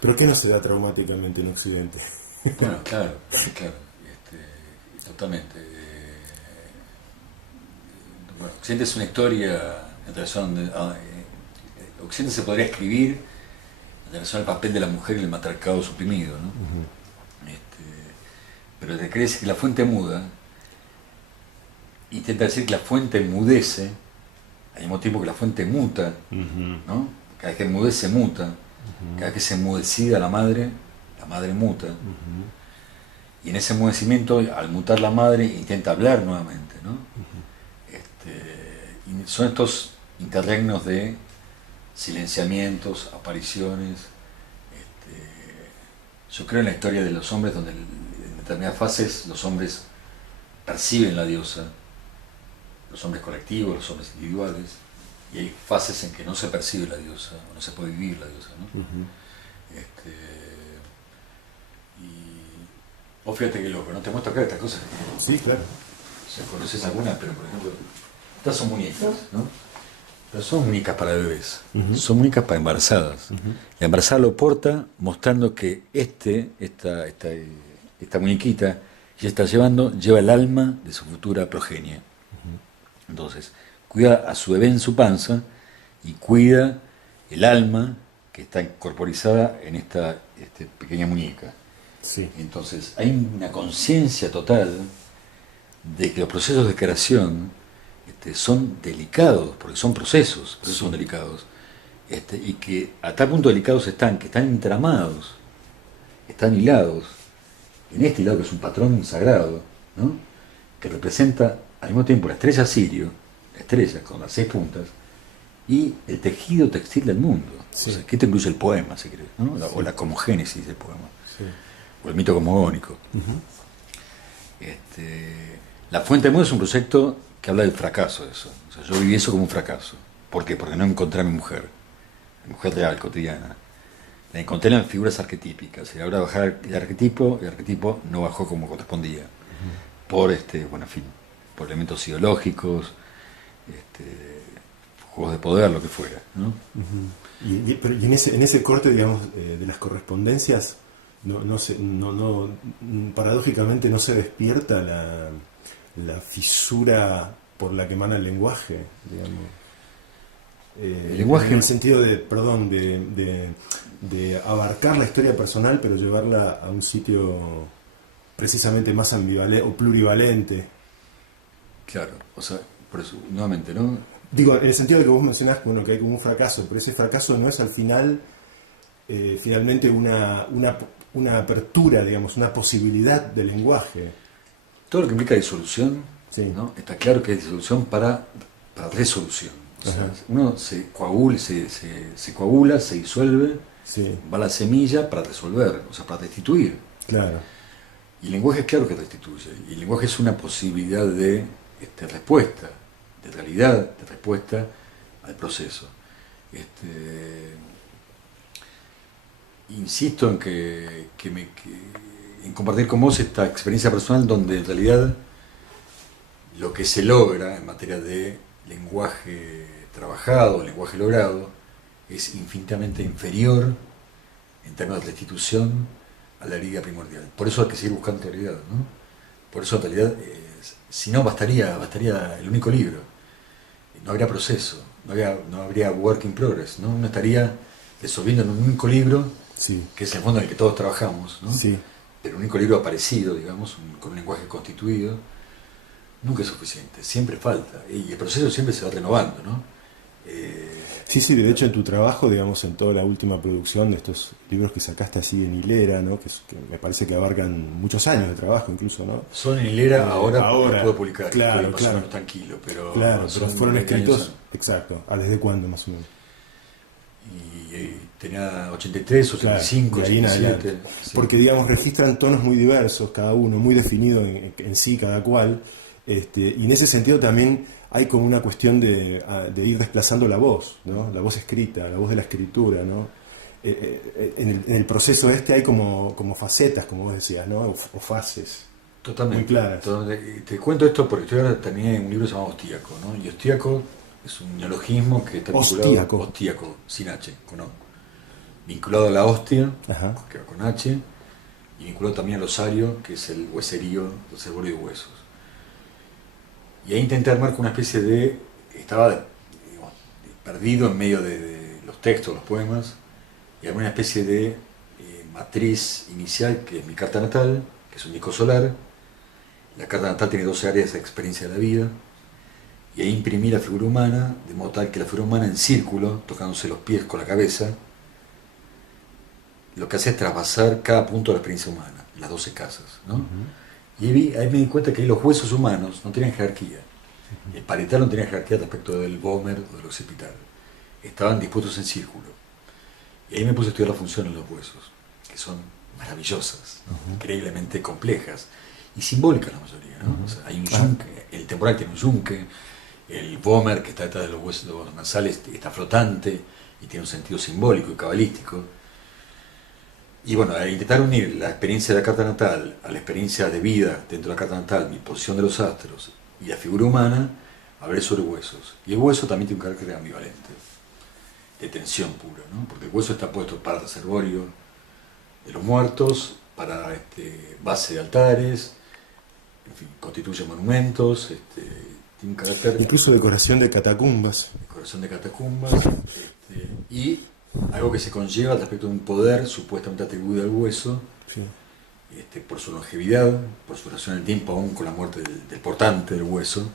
¿Pero qué no se da traumáticamente en Occidente? Bueno, claro, claro, totalmente. Bueno, Occidente es una historia en relación Occidente se podría escribir en relación al papel de la mujer en el matriarcado suprimido, ¿no? Ujú. Pero te crees que la fuente muda intenta decir que la fuente enmudece al mismo tiempo que la fuente muta, Ujú. ¿no? Cada vez que enmudece muta, cada vez que se enmudecida la madre muta, Ujú. y en ese enmudecimiento, al mutar la madre, intenta hablar nuevamente, ¿no? Y son estos interregnos de silenciamientos, apariciones. Yo creo en la historia de los hombres donde en determinadas fases los hombres perciben la diosa, los hombres colectivos, los hombres individuales, y hay fases en que no se percibe la diosa, o no se puede vivir la diosa, ¿no? Ujú. Y vos fíjate que loco, ¿no? Te muestro acá estas cosas. Sí, claro. O sea, conoces algunas, pero por ejemplo, estas son muñecas, ¿no? Pero son muñecas para bebés, Ujú. son muñecas para embarazadas. Ujú. La embarazada lo porta mostrando que esta muñequita que ella está lleva el alma de su futura progenie. Entonces, cuida a su bebé en su panza y cuida el alma que está incorporizada en esta pequeña muñeca. Sí. Entonces, hay una conciencia total de que los procesos de creación son delicados, porque son procesos, por eso son delicados, y que a tal punto delicados están, que están entramados, están hilados, en este hilado que es un patrón sagrado, ¿no? Que representa al mismo tiempo la estrella Sirio, la estrella con las 6 puntas, y el tejido textil del mundo. Sí. O sea, que esto incluye el poema, si querés, ¿no? Sí. O la cosmogénesis del poema, Sí. o el mito cosmogónico. Ujú. La Fuente de Mundo es un proyecto que habla del fracaso de eso. O sea, yo viví eso como un fracaso. ¿Por qué? Porque no encontré a mi mujer real, cotidiana. La encontré en las figuras arquetípicas. Y ahora bajar el arquetipo no bajó como correspondía. Por, bueno, en fin, por elementos ideológicos, juegos de poder, lo que fuera, ¿no? Ujú. Pero en ese corte, digamos, de las correspondencias, paradójicamente no se despierta la fisura por la que emana el lenguaje, digamos. El lenguaje, en el sentido de abarcar la historia personal, pero llevarla a un sitio precisamente más ambivalente o plurivalente. claro, o sea, por eso, nuevamente, ¿no? Digo, en el sentido de que vos mencionás, bueno, que hay como un fracaso, pero ese fracaso no es al final, finalmente, una apertura, digamos, una posibilidad de lenguaje. Todo lo que implica disolución, Sí. ¿no? Está claro que es disolución para resolución. O sea, Ajá. uno se coagula, se coagula, se disuelve, Sí, va a la semilla para resolver, o sea, para restituir. claro. Y el lenguaje es claro que restituye. Y el lenguaje es una posibilidad de respuesta, de realidad, de respuesta al proceso. Insisto en compartir con vos esta experiencia personal donde en realidad lo que se logra en materia de lenguaje trabajado, lenguaje logrado, es infinitamente inferior en términos de restitución a la herida primordial. Por eso hay que seguir buscando claridad, ¿no? Por eso en realidad, si no, bastaría el único libro. No habría proceso, no habría work in progress, ¿no? Uno estaría resolviendo en un único libro, Sí, que es el fondo en el que todos trabajamos, ¿no? sí. Pero un único libro aparecido, digamos, con un lenguaje constituido, nunca es suficiente, siempre falta. Y el proceso siempre se va renovando, ¿no? Sí, sí, de hecho en tu trabajo, digamos, en toda la última producción de estos libros que sacaste así en hilera, ¿no? Que me parece que abarcan muchos años de trabajo incluso, ¿no? Son en hilera ahora ahora, puedo publicar, claro, estoy más o claro. menos tranquilo, pero Claro, pero son fueron 20 escritos, años. exacto, ¿desde cuándo más o menos? Y tenía 83, 85, Claro, de ahí en 87. adelante. Sí. Porque, digamos, registran tonos muy diversos, cada uno, muy definido en sí, cada cual. Y en ese sentido también hay como una cuestión de ir desplazando la voz, ¿no? La voz escrita, la voz de la escritura, ¿no? En el proceso hay como facetas, como vos decías, ¿no? O fases. Totalmente. Muy claras. Totalmente. Te cuento esto porque yo ahora terminé un libro llamado Ostíaco, ¿no? Y Ostíaco es un neologismo que está vinculado... Ostíaco. Ostíaco, sin H, con O. vinculado a la hostia, Ajá. que va con H, y vinculado también al osario, que es el hueserío, reservorio de huesos. Y ahí intenté armar con una especie de... Estaba, digamos, perdido en medio de los textos, los poemas, y armé una especie de matriz inicial, que es mi carta natal, que es un disco solar. La carta natal tiene 12 áreas de experiencia de la vida, y ahí imprimí la figura humana, de modo tal que la figura humana en círculo, tocándose los pies con la cabeza, lo que hace es traspasar cada punto de la experiencia humana, las 12 casas, ¿no? Y ahí me di cuenta que los huesos humanos no tenían jerarquía. El parietal no tenía jerarquía respecto del vómer o del occipital. Estaban dispuestos en círculo. Y ahí me puse a estudiar las funciones de los huesos, que son maravillosas, ¿no? Increíblemente complejas y simbólicas la mayoría, ¿no? O sea, hay un yunque, el temporal tiene un yunque, el vómer que está detrás de los huesos nasales está flotante y tiene un sentido simbólico y cabalístico. Y bueno, al intentar unir la experiencia de la carta natal a la experiencia de vida dentro de la carta natal, mi posición de los astros y la figura humana, hablé sobre huesos. Y el hueso también tiene un carácter ambivalente, de tensión pura, ¿no? Porque el hueso está puesto para reservorio de los muertos, para base de altares, en fin, constituye monumentos, tiene un carácter... Incluso decoración de catacumbas. Decoración de catacumbas, y algo que se conlleva al respecto de un poder supuestamente atribuido al hueso, Sí. por su longevidad, por su relación en el tiempo, aún con la muerte del portante del hueso.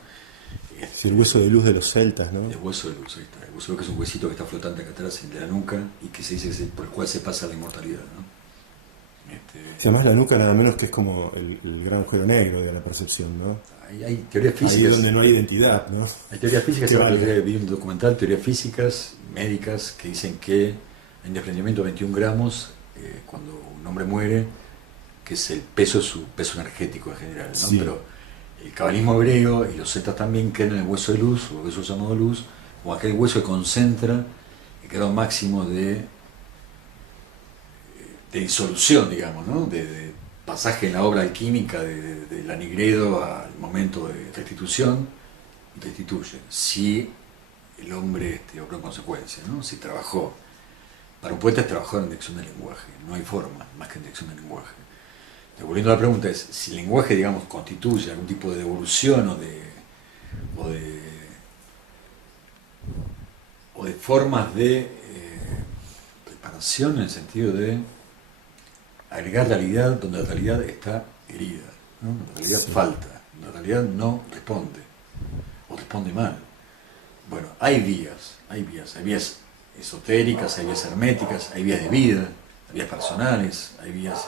Sí, el hueso de luz de los celtas, ¿no? El hueso de luz, ahí está. El hueso de luz, que es un huesito que está flotante acá atrás de la nuca y que se dice que por el cual se pasa la inmortalidad, ¿no? Si además la nuca nada menos que es como el gran agujero negro de la percepción, ¿no? Hay teorías físicas. Ahí es donde no hay identidad, ¿no? Hay teorías físicas, Que vale. vi un documental, teorías físicas, médicas, que dicen que hay un desprendimiento de 21 gramos cuando un hombre muere, que es el peso de su peso energético en general, ¿no? Sí. Pero el cabalismo hebreo y los celtas también creen en el hueso de luz, o el hueso llamado luz, como aquel hueso que concentra el grado máximo de disolución, digamos, ¿no? De pasaje en la obra alquímica de la Nigredo al momento de restitución, restituye. Si el hombre obró en consecuencia, ¿no? Si trabajó. Para un poeta es trabajar en dirección del lenguaje, no hay forma más que en dirección del lenguaje. Volviendo a la pregunta, es si el lenguaje, digamos, constituye algún tipo de devolución o de formas de preparación en el sentido de agregar realidad donde la realidad está herida, ¿no? Donde la realidad falta, donde la realidad no responde o responde mal. Bueno, hay vías esotéricas, hay vías herméticas, hay vías de vida, hay vías personales, hay vías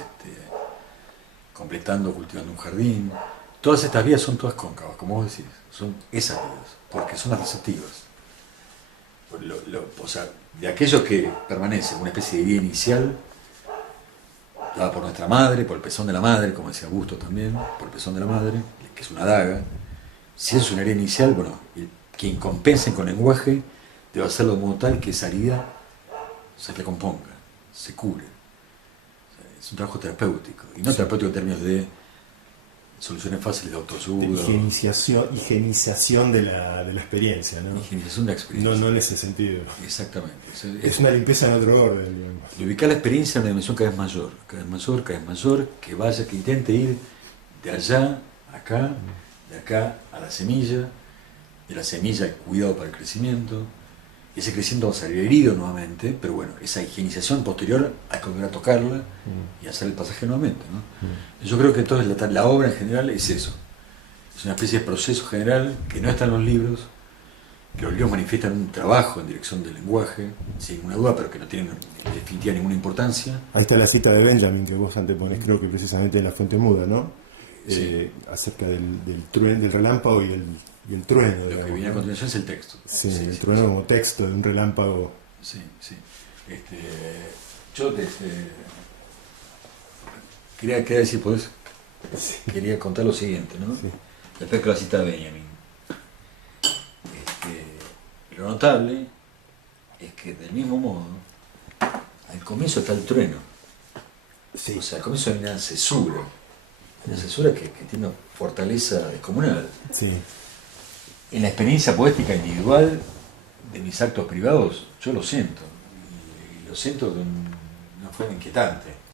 completando, cultivando un jardín. Todas estas vías son todas cóncavas, como vos decís, son esas vías, porque son las receptivas. O sea, de aquello que permanece, una especie de idea inicial, dada por nuestra madre, por el pezón de la madre, como decía Augusto también, por el pezón de la madre, que es una daga. Si eso es una herida inicial, bueno, quien compense con lenguaje debe hacerlo de modo tal que esa herida se recomponga, se cure. O sea, es un trabajo terapéutico, y no terapéutico en términos de soluciones fáciles de autoayuda. De higienización de la experiencia, ¿no? Higienización de la experiencia. No en ese sentido. Exactamente. Es una limpieza en otro orden, digamos. De ubicar la experiencia en una dimensión cada vez mayor, que vaya, que intente ir de allá a acá, de acá a la semilla, de la semilla al cuidado para el crecimiento. Ese crecimiento va a salir herido nuevamente, pero bueno, esa higienización posterior hay que volver a tocarla y hacer el pasaje nuevamente, ¿no? Yo creo que entonces la obra en general es eso. Es una especie de proceso general que no está en los libros, que los libros manifiestan un trabajo en dirección del lenguaje, sin ninguna duda, pero que no tienen en definitiva ninguna importancia. Ahí está la cita de Benjamin que vos anteponés, creo que precisamente en La Fuente Muda, ¿no? Sí. Acerca del relámpago y el trueno. Lo que viene a continuación es el texto. Sí, el trueno como texto de un relámpago. Sí. Yo quería decir, pues, quería contar lo siguiente, ¿no? Sí. Respecto a la cita de Benjamin. Lo notable es que del mismo modo, al comienzo está el trueno. Sí. O sea, al comienzo hay una cesura que tiene una fortaleza descomunal. Sí. En la experiencia poética individual de mis actos privados, yo lo siento. Y lo siento de un fue inquietante.